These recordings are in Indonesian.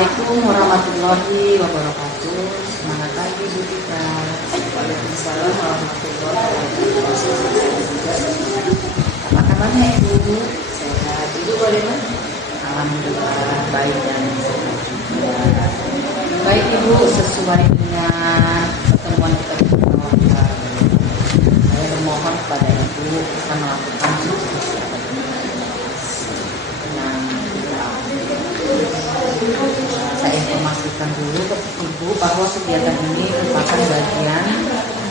Assalamualaikum warahmatullahi wabarakatuh. Semangat pagi Bu Tika. Waalaikumsalam warahmatullahi wabarakatuh. Apa kabarnya Ibu? Sehat. Ibu bagaimana? Alhamdulillah baik dan sehat juga. Baik Ibu, sesuai dengan pertemuan kita bersama, saya memohon kepada Ibu akan melakukan saya informasikan dulu ke Ibu bahwa kegiatan ini merupakan bagian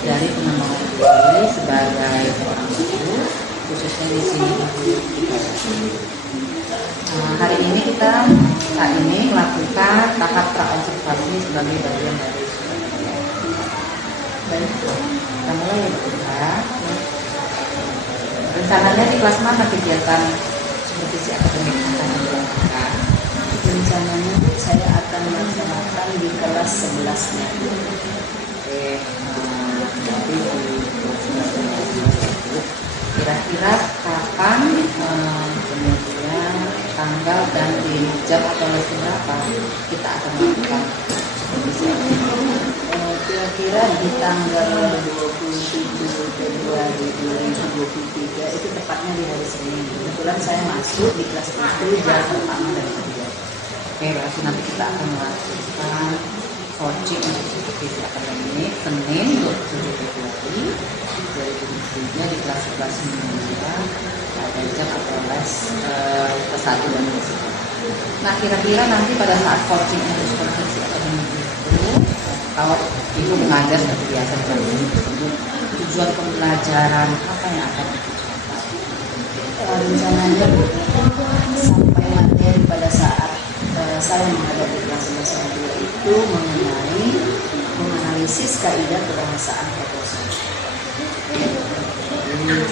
dari pengembangan diri sebagai seorang ibu, khususnya di sini Ibu. Hari ini kita saat ini melakukan tahap praobservasi sebagai bagian dari baik, kita mulai ya Bu. Rencananya di kelas mana kegiatan supervisi akademik akan dilakukan? Rencananya saya akan melaksanakan di kelas 11-nya. Oke, jadi di kelas 11 kira-kira kapan, kemudian tanggal dan di jam atau lesson berapa kita akan melakukan supervisi? Kira-kira di tanggal 27 Februari 2023 itu tepatnya di hari Senin. Kebetulan saya masuk di kelas itu jam pertama dari kedua. Oke, berarti nanti kita akan melakukan coaching untuk supervisi akademik Senin 27 Februari 2023 di kelas 11 Indonesia pada jam atau les kelas 1 dan kelas 2. Nah, kira-kira nanti pada saat coaching untuk supervisi akademik itu, kalau Ibu mengajar seperti biasa dalam tersebut, tujuan pembelajaran apa yang akan dicapai? Rencananya sampai materi pada saat saya menghadapi kelas 11 itu mengenai menganalisis kaidah kebahasaan proposal.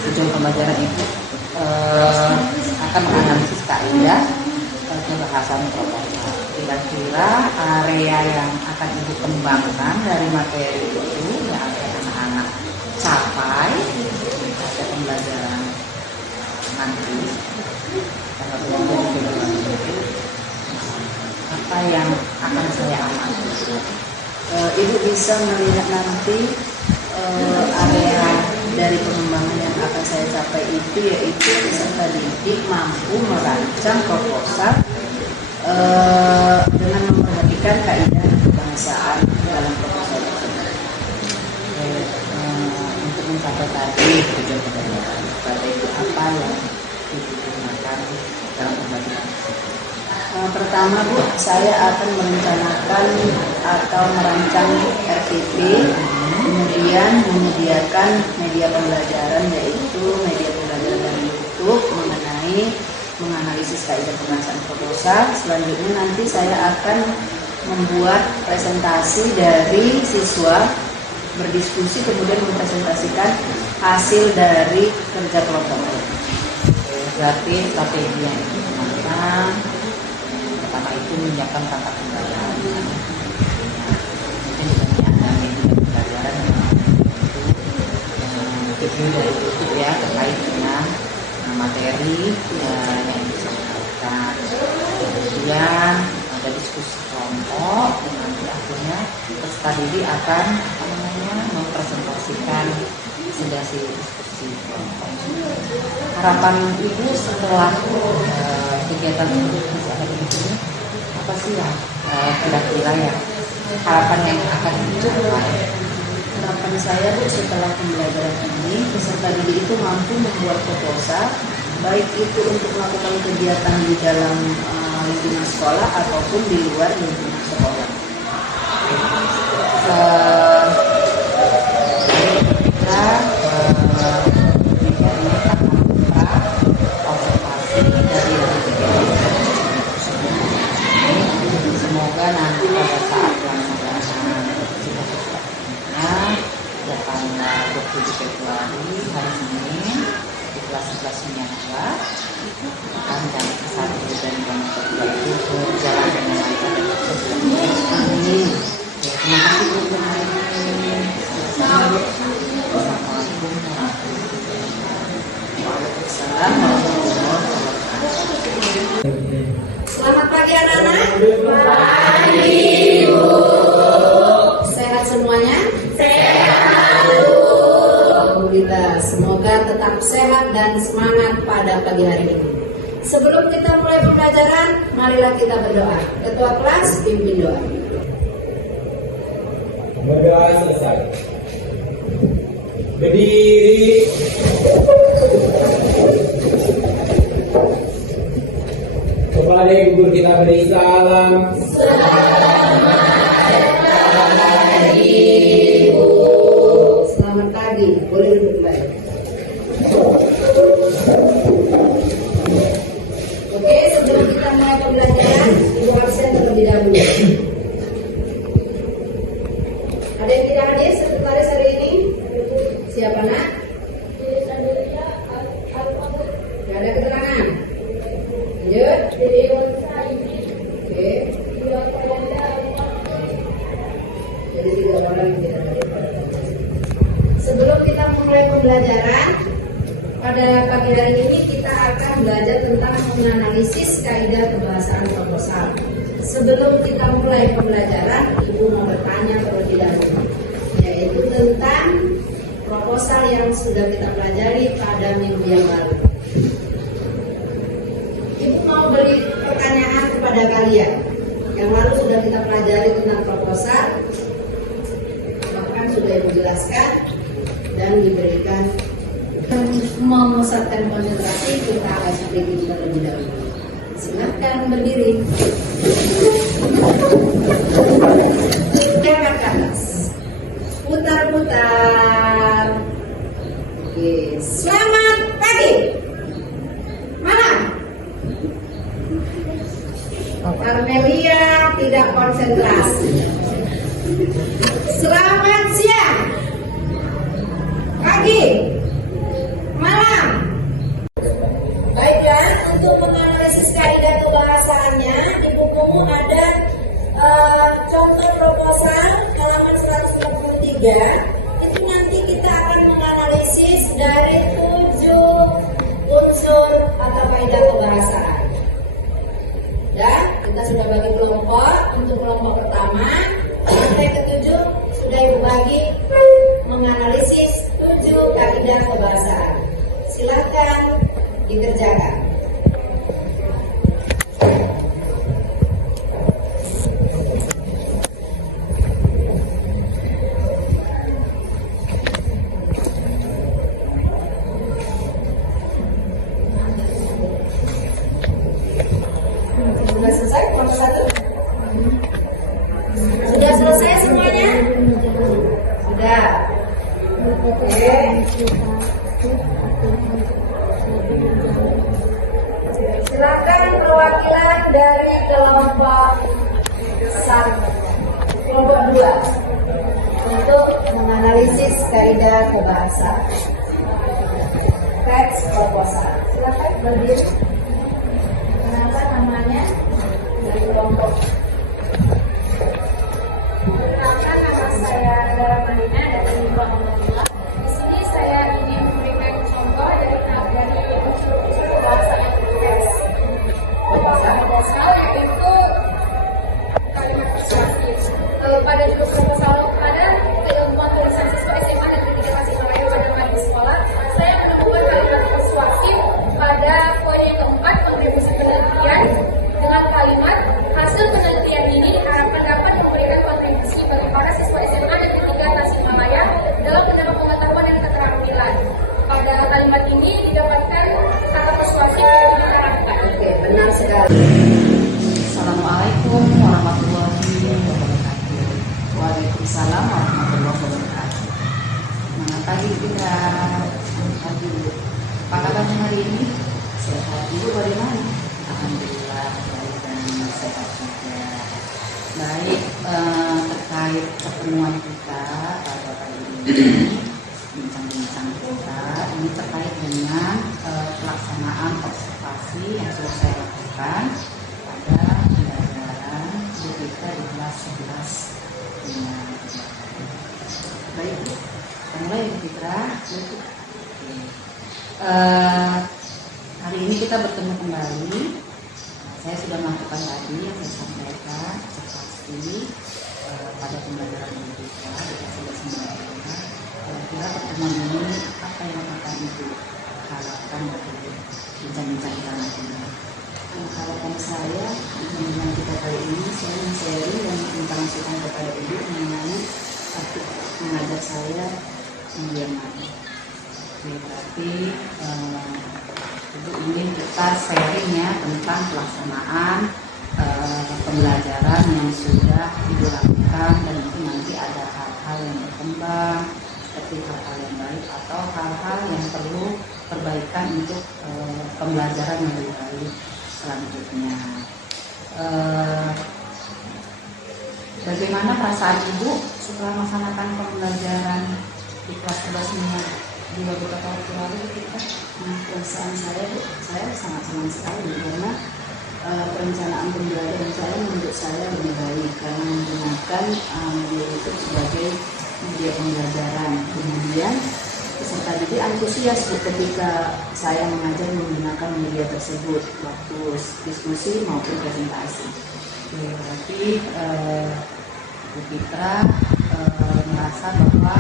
Tujuan pembelajaran itu akan menganalisis kaidah kebahasaan proposal. Kira-kira area yang akan Ibu kembangkan dari materi itu yang akan anak-anak capai pada pembelajaran nanti tanggal 27 Februari itu, apa yang akan saya amati? Ibu bisa melihat nanti area dari pengembangan yang akan saya capai itu yaitu peserta didik mampu merancang proposal dengan memperhatikan kaidah kebahasaan dalam proposal tersebut. Untuk mencapai tadi tujuan pembelajaran pada itu apa yang digunakan dalam pembelajaran? Pertama Bu, saya akan merencanakan atau merancang RPP, kemudian menyediakan media pembelajaran yaitu media pembelajaran dari YouTube mengenai menganalisis kaidah pembahasan proposal. Selanjutnya nanti saya akan membuat presentasi dari siswa berdiskusi kemudian mempresentasikan hasil dari kerja kelompok. Berarti strategi yang digunakan pertama itu menyiapkan perangkat pembelajaran, mungkin menyiapkan media pembelajaran review dari YouTube ya terkait dengan materi yang disampaikan, kemudian ada diskusi kelompok dan nanti akhirnya peserta didik akan mempresentasikan hasil diskusi kelompok. Harapan Ibu setelah kegiatan supervisi akademik ini apa sih ya kira-kira ya harapan yang akan dicapai? Harapan saya Bu, setelah pembelajaran ini peserta didik itu mampu membuat proposal baik itu untuk melakukan kegiatan di dalam lingkungan sekolah ataupun di luar lingkungan sekolah. Semoga nanti pada saat pelaksanaan pada tanggal 27 Februari hari Senin di kelas 11 Menyangga akan jam 1 dan jam 2 itu berjalan dengan lancar. Amin. Terima kasih Bu. Assalamualaikum Waalaikumsalam warahmatullahi wabarakatuh. Selamat pagi anak-anak. dan semangat pada pagi hari ini. Sebelum kita mulai pembelajaran, marilah kita berdoa. Ketua kelas pimpin doa. Berdoa selesai. Berdiri. Kepada yang guru kita beri salam. Selamat pagi, boleh duduk kembali. Oke, sebelum kita mulai pembelajaran, Ibu absen terlebih dahulu. Ada yang tidak hadir sekretaris hari ini? Siapa nak? Tidak ada keterangan. Lanjut. Oke. Jadi 3 orang yang tidak hadir pada pembelajaran. Sebelum kita mulai pembelajaran, pada pagi hari ini kita akan belajar tentang menganalisis kaidah kebahasaan proposal. Sebelum kita mulai pembelajaran, Ibu mau bertanya terlebih dahulu, yaitu tentang proposal yang sudah kita pelajari pada minggu yang lalu. Ibu mau beri pertanyaan kepada kalian. Yang lalu sudah kita pelajari tentang proposal, bahkan sudah Ibu jelaskan dan diberikan. Memusatkan konsentrasi, kita akan sedikit terlebih dahulu. Silakan berdiri. Angkat ke atas. Putar-putar. Oke. Selamat pagi. Malam. Carmelia tidak konsentrasi. Selamat siang. Pagi. Malam. Baiklah, untuk menganalisis kaidah kebahasaannya, di bukumu ada contoh proposal halaman 153. Itu nanti kita akan menganalisis dari 7 unsur atau kaidah kebahasaan. Dan kita sudah bagi kelompok. Untuk kelompok pertama, sampai ke-7 sudah Ibu bagi menganalisis 7 kaidah kebahasaan. Silakan dikerjakan. Sudah selesai kelompok 1? Sudah selesai semuanya? Sudah. Oke. Silakan perwakilan dari kelompok 1, kelompok 2 untuk menganalisis kaidah kebahasaan. Teks proposal. Silakan berdiri. Kenapa namanya dari kelompok? Perkenalkan, nama saya Dara Marina dari kelompok 2. Di sini saya ingin memberikan contoh dari unsur-unsur bahasa yang teks. Proposal yaitu kalimat persuasif. Pada judul proposal ada keilmuan tulisan siswa SMA dan Negeri Tasikmalaya pada pagi sekolah. Saya menemukan kalimat persuasif pada poin yang keempat, kontribusi penelitian dengan kalimat hasil penelitian ini harapan dapat memberikan kontribusi bagi para siswa SMA dan Negeri Tasikmalaya dalam menambah pengetahuan dan keterampilan. Pada kalimat ini didapatkan kata persuasif yang diharapkan. Oke, benar sekali. Assalamualaikum warahmatullahi wabarakatuh. Waalaikumsalam warahmatullahi wabarakatuh. Selamat pagi kita. Pagi. Apa kabarnya hari ini? Sehat. Ibu bagaimana? Alhamdulillah baik dan sehat juga. Baik, terkait pertemuan kita pada pagi ini, bincang-bincang kita ini terkait dengan pelaksanaan observasi yang sudah saya lakukan pada pembelajaran kita di kelas 11 dengan baik Bu. Kita mulai Bu Fitra. Hari ini kita bertemu kembali. Saya sudah melakukan tadi yang saya sampaikan observasi pada pembelajaran kita di kelas 11 kira pertemuan ini apa yang akan Ibu harapkan dari bincang-bincang kita nanti? Harapan saya dengan kita kali ini saya men-sharing dan menginformasikan kepada ibu mengenai arti mengajar saya yang mana. Oke, berarti Ibu ingin kita sharing ya tentang pelaksanaan pembelajaran yang sudah Ibu lakukan, dan mungkin nanti ada hal-hal yang berkembang seperti hal-hal yang baik atau hal-hal yang perlu perbaikan untuk pembelajaran yang lebih baik selanjutnya. Bagaimana perasaan Ibu setelah melaksanakan pembelajaran di kelas 11-nya di beberapa waktu lalu kita? Perasaan saya sangat senang sekali karena perencanaan pembelajaran saya menurut saya lebih baik karena menggunakan media itu sebagai media pembelajaran. Kemudian peserta didik antusias ketika saya mengajar menggunakan media tersebut waktu diskusi maupun presentasi. Oke, berarti Bu Fitra merasa bahwa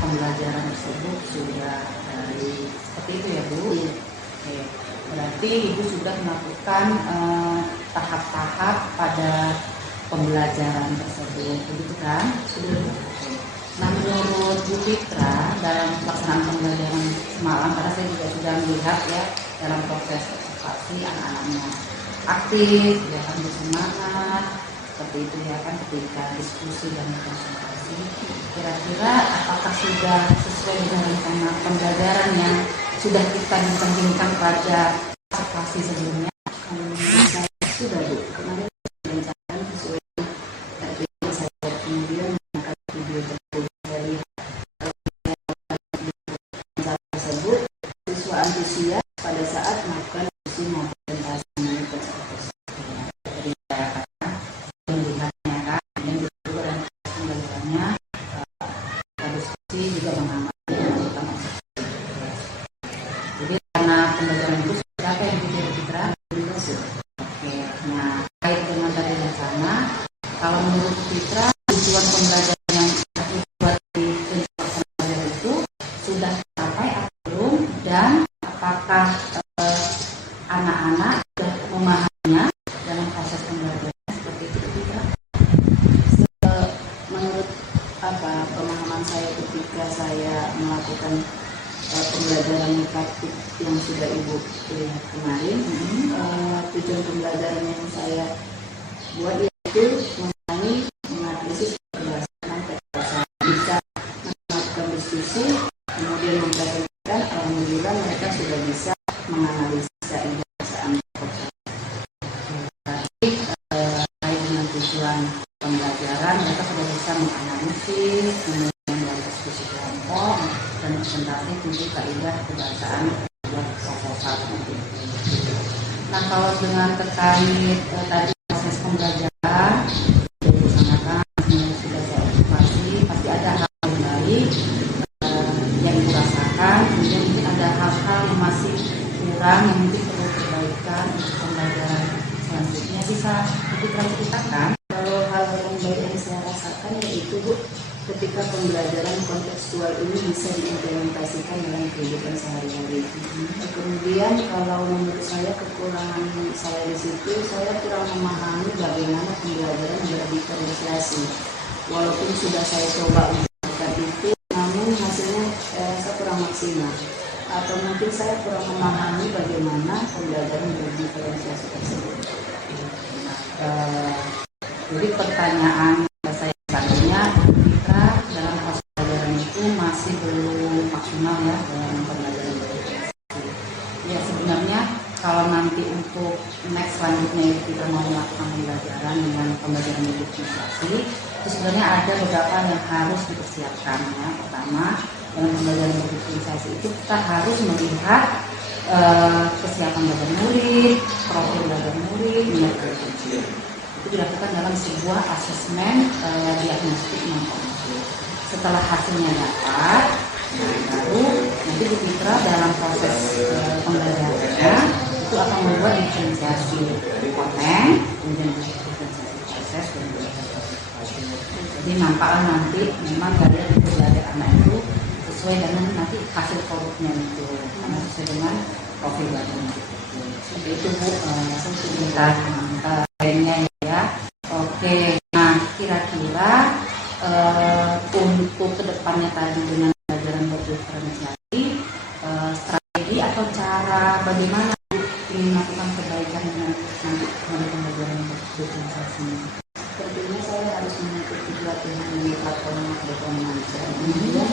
pembelajaran tersebut sudah baik. Seperti itu ya Bu? Iya. Oke, berarti Ibu sudah melakukan tahap-tahap pada pembelajaran tersebut, begitu kan? Sudah. Nah, menurut Bu Fitra dalam pelaksanaan pembelajaran semalam, karena saya juga sudah melihat ya dalam proses observasi anak-anaknya aktif, ya kan, bersemangat, seperti itu ya kan, ketika diskusi dan konsultasi. Kira-kira apakah sudah sesuai dengan rencana pembelajaran yang sudah kita bincang-bincang pada observasi sebelumnya? Saya sudah Bu, kemarin rencana sesuai yang saya lihat, kemudian mengangkat video tersebut dari tersebut siswa antusias pada saat melakukan diskusi maupun presentasi mengenai proses. Jadi saya katakan melihatnya kan, yang kedua dan pembelajarannya diskusi juga mengamati tentang observasi. Jadi karena pembelajaran itu siapa yang bisa Fitra? Oke, nah kait dengan tadi rencana, kalau menurut Fitra tujuan pembelajaran yang dibuat di pembelajaran itu sudah tercapai atau belum, dan apakah anak-anak sudah memahaminya dalam proses pembelajaran seperti itu Fitra? Menurut pemahaman saya ketika saya melakukan pembelajaran praktik yang sudah Ibu lihat kemarin, tujuan pembelajaran yang saya buat yaitu mengenai menganalisis keberhasilan keberhasilan bisa melakukan diskusi, kemudian mempresentasikan. Alhamdulillah mereka sudah bisa menganalisa keberhasilan keberhasilan. Berarti terkait dengan tujuan pembelajaran, mereka sudah bisa menganalisis, kemudian dari diskusi kelompok dan presentasi tentu kaidah kebahasaan buat proposal nanti. Nah, kalau dengan terkait tadi proses pembelajaran yang dilaksanakan sudah saya observasi, pasti ada hal yang baik yang Ibu rasakan, kemudian mungkin ada hal-hal yang masih kurang yang mungkin perlu perbaikan untuk pembelajaran selanjutnya. Bisa Ibu ceritakan? Kalau hal yang baik yang saya rasakan yaitu Bu, ketika pembelajaran kontekstual ini bisa diimplementasikan dalam kehidupan sehari-hari. Kemudian kalau menurut saya kekurangan saya di situ, saya kurang memahami bagaimana pembelajaran berdifferensiasi. Walaupun sudah saya coba untuk itu, namun hasilnya saya kurang maksimal. Atau mungkin saya kurang memahami bagaimana pembelajaran berdifferensiasi tersebut. Jadi pertanyaan saya selanjutnya, Fitra dalam proses pembelajaran itu masih belum maksimal ya dalam pembelajaran berdifferensiasi. Ya sebenarnya kalau nanti untuk next selanjutnya itu kita mau melakukan pembelajaran dengan pembelajaran berdifferensiasi, itu sebenarnya ada beberapa yang harus dipersiapkan ya. Pertama, dalam pembelajaran berdifferensiasi itu kita harus melihat kesiapan belajar murid, profil belajar murid, minat preferensi. Itu dilakukan dalam sebuah asesmen diagnostik non-kognitif. Setelah hasilnya dapat, baru nanti Bu Fitra dalam proses pembelajarannya itu akan membuat diferensiasi konten, kemudian diferensiasi proses dan proses. Jadi nampaknya nanti memang kalian belajar anak itu sesuai dengan nanti hasil produknya itu, karena sesuai sesuai dengan profil baru. Seperti itu Bu, kita lainnya ya. Oke, nah kira-kira untuk kedepannya tadi dengan pelajaran berdiferensiasi, strategi atau cara bagaimana ingin melakukan kebaikan dengan nanti melalui pembelajaran berdiferensiasi? Tentunya saya harus mengikuti pelatihan di platform Merdeka Kemudian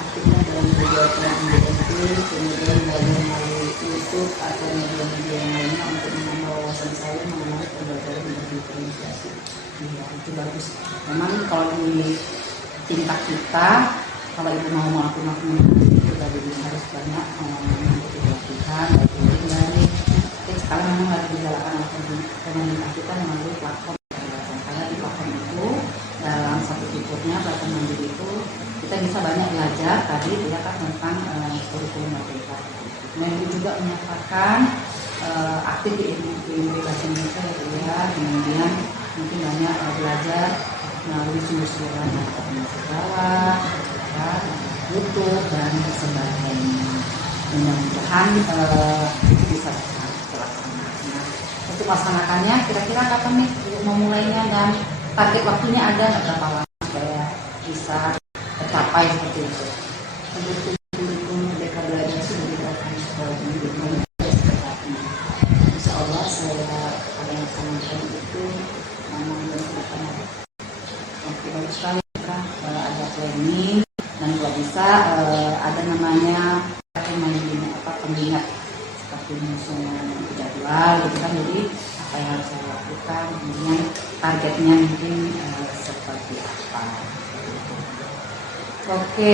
aktifnya dalam kegiatan MDMP, kemudian belajar melalui YouTube atau media-media yang lainnya untuk menambah wawasan saya mengenai pembelajaran berdiferensiasi. Iya, itu bagus. Memang kalau di tingkat kita, kalau ibu mau melakukan itu tadi harus banyak mengikuti pelatihan, baik dari. Tapi sekarang memang lagi digalakan oleh pemerintah kita melalui platform. Karena di platform itu dalam satu fiturnya platform mandiri itu kita bisa banyak belajar tadi ya kan tentang kurikulum merdeka. Nah, ibu juga menyatakan aktif di edukasi Indonesia ya, kemudian mungkin banyak belajar melalui sumber-sumber informasi bawah, YouTube dan sebagainya. Mudah-mudahan itu bisa terlaksana. Nah, untuk melaksanakannya kira-kira kapan nih memulainya dan target waktunya ada nggak, berapa lama supaya bisa tercapai seperti itu? Untuk kurikulum Merdeka Belajar sudah diterapkan sekolah ini. Insya Allah saya akan melaksanakan itu memang dan Oke, bagus sekali kan ada planning dan kalau bisa ada namanya pembinaan seperti menyusun jadwal gitu kan, jadi apa yang harus saya lakukan, kemudian targetnya mungkin seperti apa. Oke,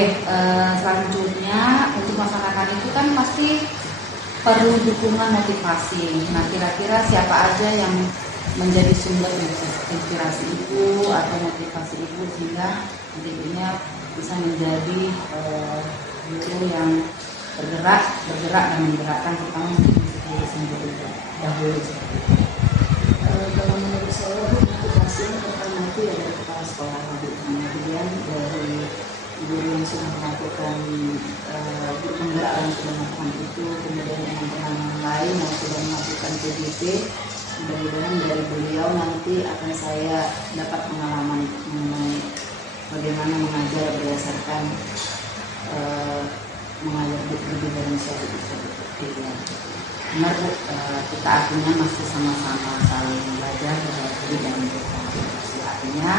selanjutnya untuk masyarakat itu kan pasti perlu dukungan motivasi. Nah, kira-kira siapa aja yang menjadi sumber inspirasi ibu atau motivasi ibu sehingga nantinya bisa menjadi guru yang bergerak dan menggerakkan terutama untuk sendiri dahulu seperti itu. Kalau menurut saya motivasi yang pertama itu ya dari kepala sekolah, kemudian dari guru yang sudah melakukan penggerak yang sudah melakukan itu, kemudian teman-teman yang lain yang sudah melakukan PJJ. Mudah-mudahan dari beliau nanti akan saya dapat pengalaman mengenai bagaimana mengajar berdasarkan mengajar berdiferensiasi seperti itu. Benar Bu, kita artinya masih sama-sama saling belajar dari dan berkomunikasi. Artinya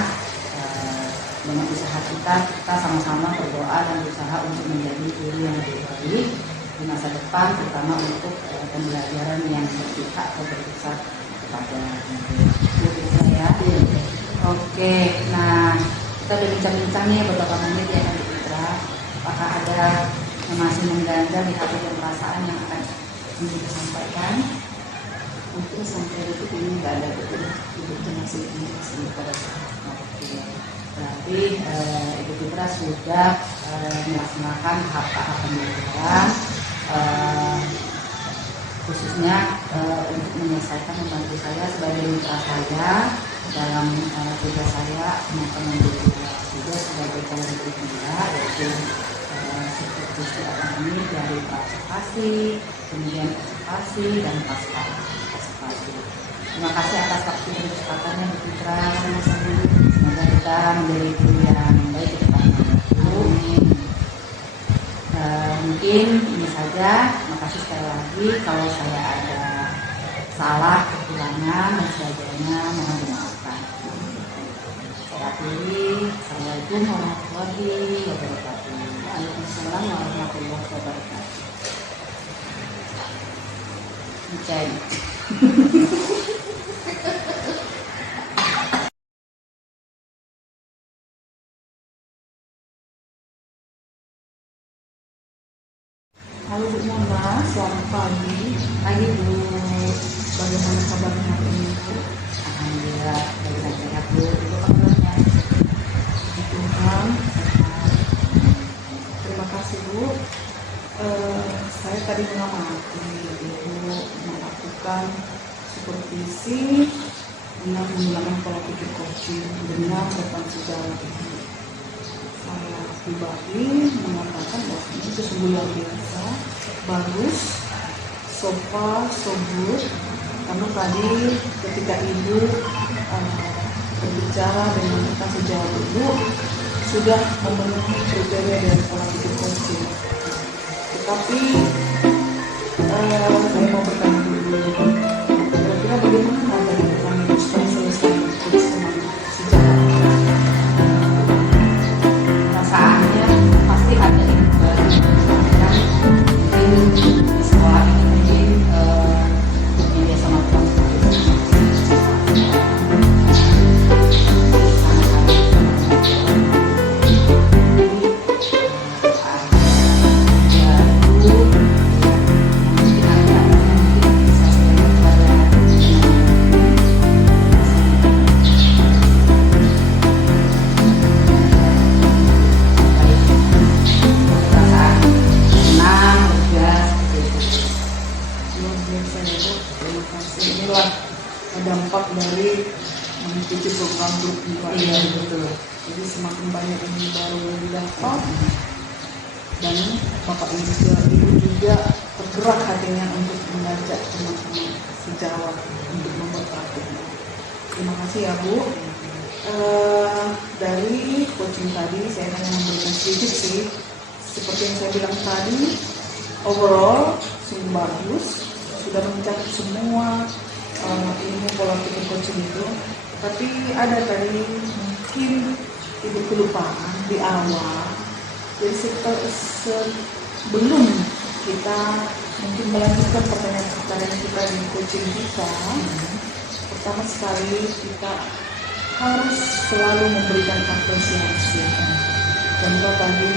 dengan usaha kita sama-sama berdoa dan berusaha untuk menjadi guru yang lebih baik di masa depan, terutama untuk pembelajaran yang berpihak atau berpusat kepada guru saya. Oke, nah kita udah bincang-bincang nih beberapa menit ya Kak Fitra. Apakah ada yang masih mengganjal di hati dan perasaan yang akan ibu sampaikan? Untuk sampai detik ini nggak ada betul itu masih pada saat. Oke, berarti Ibu Fitra sudah melaksanakan tahap-tahap pembelajaran, khususnya untuk menyelesaikan membantu saya sebagai mitra saya dalam tugas saya menjadi juga sebagai calon guru pemula, yaitu seperti ini dari observasi, kemudian observasi dan pasca observasi. Terima kasih atas waktu dan kesempatannya Bu Fitra. Semoga kita menjadi guru yang baik ke depannya. Mungkin ini saja. Terima kasih sekali lagi. Kalau saya ada salah, kekurangan dan sebagainya, mohon dimaafkan. Saya akhiri. Assalamualaikum warahmatullahi wabarakatuh. Waalaikumsalam warahmatullahi wabarakatuh. Mencari. Halo Bu Mona, selamat pagi. Pagi Bu. Bagaimana kabarnya hari ini Bu? Alhamdulillah baik sehat Bu. Itu kabarnya. Tuhan, terima kasih Bu. Saya tadi mengamati Ibu melakukan supervisi dengan menggunakan pola pikir coaching dengan rekan sejauh ini. saya pribadi mengatakan bahwa itu sungguh luar biasa, bagus, sofa, so good. Karena tadi ketika ibu berbicara dengan kita sejauh ibu sudah memenuhi kriteria dari pola pikir coaching. Tetapi saya mau bertanya dulu, kira-kira bagaimana dari kami setelah selesai bersama sejarah? Perasaannya pasti ada yang baru, kan mungkin di sekolah ini mungkin dia sama teman-teman Inilah dampak dari mengikuti program grup juga. Iya, betul. Jadi semakin banyak yang baru yang didapat, dan Bapak Ibu juga tergerak hatinya untuk mengajak teman-teman sejawat untuk membuat praktiknya. Terima kasih ya Bu. Dari coaching tadi saya hanya memberikan sedikit sih, seperti yang saya bilang tadi, overall sungguh bagus, sudah mencakup semua ilmu pola pikir coaching itu. Tapi ada tadi mungkin ibu kelupaan di awal. Jadi sebelum kita mungkin melanjutkan pertanyaan kita di coaching kita, pertama sekali kita harus selalu memberikan apresiasi. Contoh tadi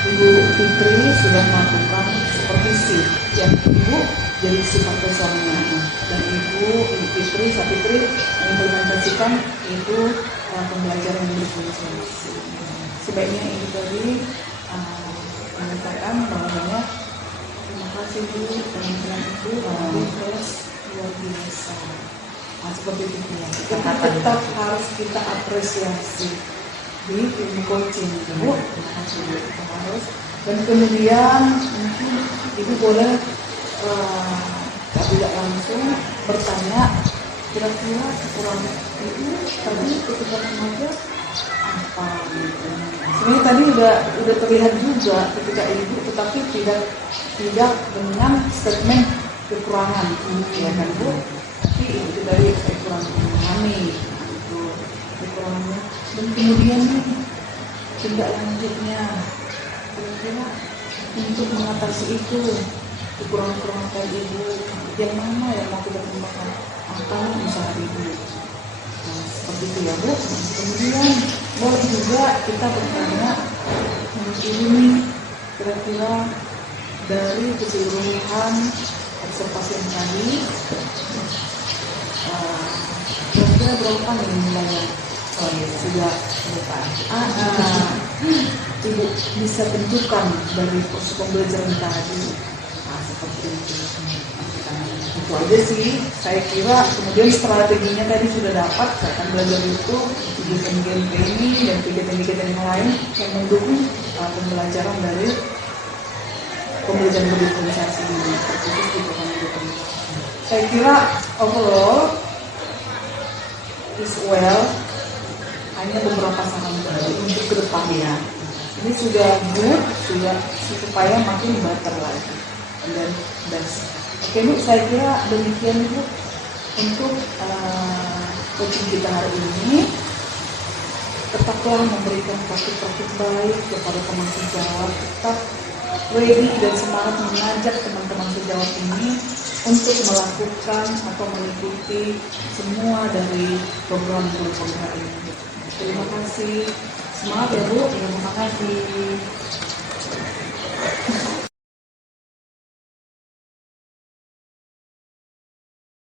Ibu Fitri sudah melakukan supervisi, yang Ibu jadi supervisornya, dan Ibu Fitri mengimplementasikan itu pembelajaran yang berfungsi. Sebaiknya Ibu tadi mengatakan bahwa terima kasih Bu, teman-teman Ibu luar biasa. Seperti itu ya. Kita tetap harus kita apresiasi di ilmu coaching Bu. Kita harus. Dan kemudian mungkin Ibu boleh tidak langsung bertanya, kira-kira kekurangan Ibu tadi ketika remaja apa gitu. Sebenarnya tadi udah terlihat juga ketika Ibu, tetapi tidak dengan statement kekurangan, ya kan Bu? Tapi itu dari saya kurang memahami itu kekurangannya. Dan kemudian nih tindak lanjutnya, kira-kira untuk mengatasi itu kekurangan-kekurangan dari Ibu, yang mana yang mau kita kembangkan atau usaha Ibu. Nah, seperti itu ya Bu. Kemudian boleh juga kita bertanya, ini kira-kira dari keseluruhan observasi yang tadi, kira-kira berapa nih nilainya? Sudah berapa? Ibu bisa tentukan dari proses pembelajaran tadi. Seperti itu. Itu aja sih. Saya kira kemudian strateginya tadi sudah dapat. Saya akan belajar itu kegiatan-kegiatan ini dan kegiatan-kegiatan yang lain yang mendukung pembelajaran dari pembelajaran berdifferensiasi ini. Terkhusus di program. Saya kira overall is well. Hanya beberapa saran untuk ke depannya. Ini sudah good, sudah supaya makin better lagi. Dan best. Oke Bu, saya kira demikian Bu untuk coaching kita hari ini. Tetaplah memberikan praktik-praktik baik kepada teman sejawat. Tetap ready dan semangat mengajak teman-teman sejawat ini untuk melakukan atau mengikuti semua dari program ini. Terima kasih. Semangat ya Bu. Terima kasih.